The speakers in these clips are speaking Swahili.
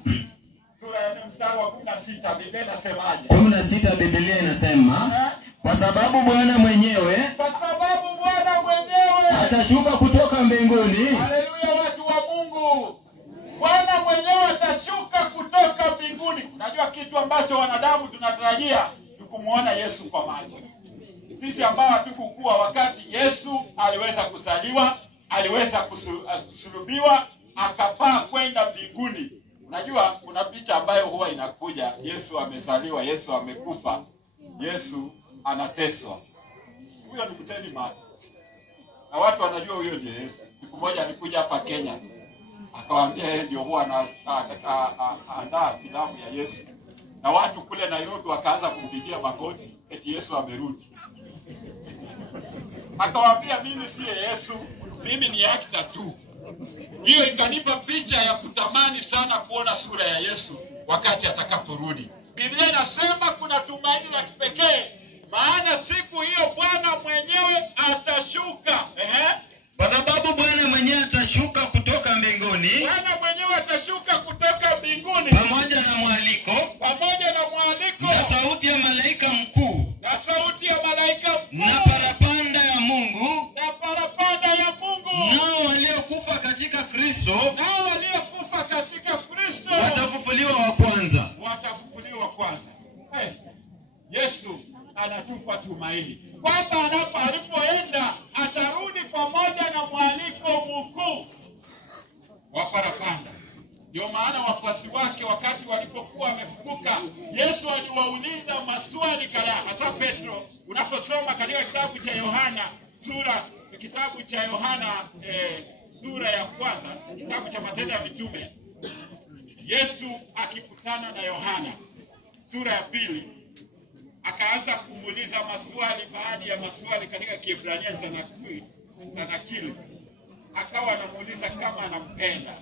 Sura ya 4 mstari wa 16 Biblia inasemaje? 16 Biblia inasema kwa sababu Bwana mwenyewe atashuka kutoka mbinguni. Haleluya, watu wa Mungu. Bwana mwenyewe atashuka kutoka mbinguni. Unajua kitu ambacho wanadamu tunatarajia ni kumuona Yesu kwa macho. Sisi ambao hatukukuwa wakati Yesu aliweza kuzaliwa, aliweza kusulubiwa, akapaa kwenda mbinguni. Unajua kuna picha ambayo huwa inakuja, Yesu amezaliwa, Yesu amekufa, Yesu anateswa. Huyo ni mteni mali. Na watu wanajua huyo ndiye Yesu. Siku moja alikuja hapa Kenya, akawaambia yeye ndio huwa anaandaa filamu ya Yesu. Na watu kule Nairobi wakaanza kumpigia magoti eti Yesu amerudi. Akawaambia mimi si Yesu, mimi ni actor tu. Hiyo ikanipa picha ya kutamani sana kuona sura ya Yesu wakati atakaporudi. Biblia inasema kuna tumaini la kipekee, maana siku hiyo Bwana mwenyewe atashuka. Kwa sababu Bwana mwenyewe atashuka kutoka mbinguni. Bwana mwenyewe atashuka kutoka mbinguni pamoja na mwaliko, na sauti ya malaika mkuu, na parapanda ya Mungu, nao waliokufa katika Kristo watafufuliwa wa kwanza. Yesu anatupa tumaini kwamba alipoenda atarudi pamoja na mwaliko mkuu wa parapanda. Ndio maana wafuasi wake wakati walipokuwa wamefufuka, Yesu aliwauliza maswali kadhaa. Hasa Petro, unaposoma katika kitabu cha Yohana sura ya kwanza, kitabu cha Matendo ya Mitume, Yesu akikutana na Yohana sura ya 2, akaanza kumuuliza maswali, baadhi ya maswali katika Kiebrania tanakili. Akawa anamuuliza kama anampenda.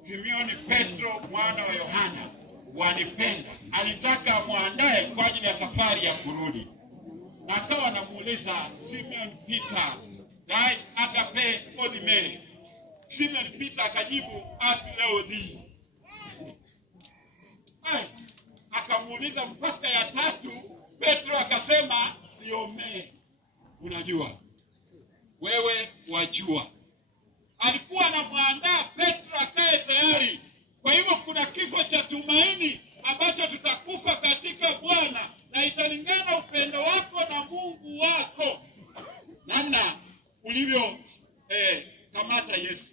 Simeoni Petro mwana wa Yohana, wanipenda? Alitaka amwandae kwa ajili ya safari ya kurudi. Na akawa anamuuliza Simeon Peter, dai agape odime. Simeon Peter akajibu asileodhi. Akamuuliza mpaka ya 3, Petro akasema niome. Unajua, wewe wajua. Alikuwa anamwandaa Petro akae tayari. Kwa hivyo kuna kifo cha tumaini ambacho tutakufa katika Bwana, na italingana upendo wako na Mungu wako, namna ulivyo kamata Yesu,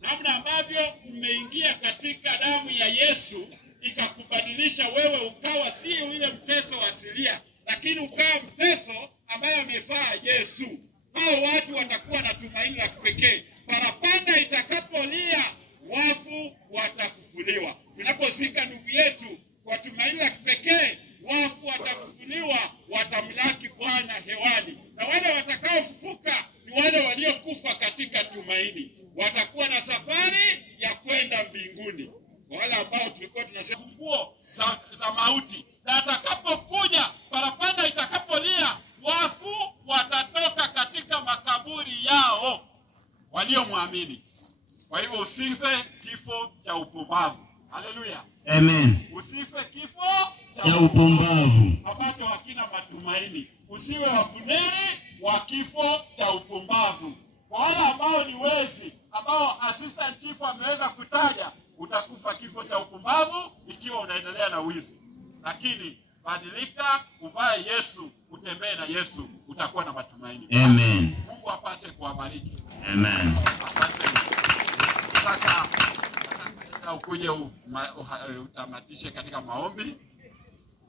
namna ambavyo umeingia katika damu ya Yesu ikakubadilisha wewe, ukawa sio ile mteso asilia, lakini ukawa mteso ambaye amefaa Yesu. Hao watu watakuwa na tumaini la kipekee. Parapanda itakapolia, wafu watafufuliwa. Tunapozika ndugu yetu kwa tumaini la kipekee, wafu watafufuliwa, watamlaki Bwana hewani. Na wale watakaofufuka ni wale waliokufa katika tumaini. Watakuwa na safari ya kwenda mbinguni. Wale ambao tulikuwa tunasema funguo za mauti. Na atakapokuja, parapanda itakapolia, wafu watatoka katika makaburi yao waliomwamini. Kwa hivyo usife kifo cha upumbavu. Haleluya. Amen. Usife kifo cha upumbavu ambacho hakina matumaini. Usiwe wabuneri wa kifo cha upumbavu. Kwa wale ambao ni wezi, ambao assistant chief ameweza kutaja, utakufa kifo cha upumbavu ikiwa unaendelea na wizi. Lakini badilika, uvae Yesu, utembee na Yesu, utakuwa na matumaini. Amen. Mungu apate kuwabariki. Amen. Asante. Sasa ukuje utamatishe katika maombi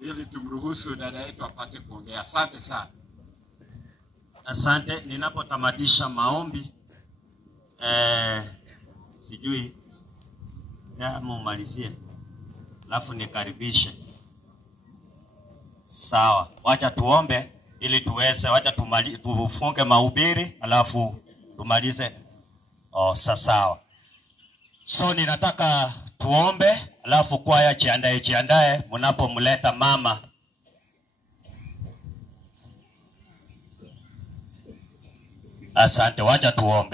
ili tumruhusu dada yetu apate kuongea. Asante sana. Asante. Ninapotamatisha maombi, sijui kama umalizie, alafu nikaribishe. Sawa, wacha tuombe ili tuweze, wacha tufunge mahubiri alafu tumalize. Sawa. So ninataka tuombe alafu kwaya jiandae mnapomleta mama. Asante, wacha tuombe.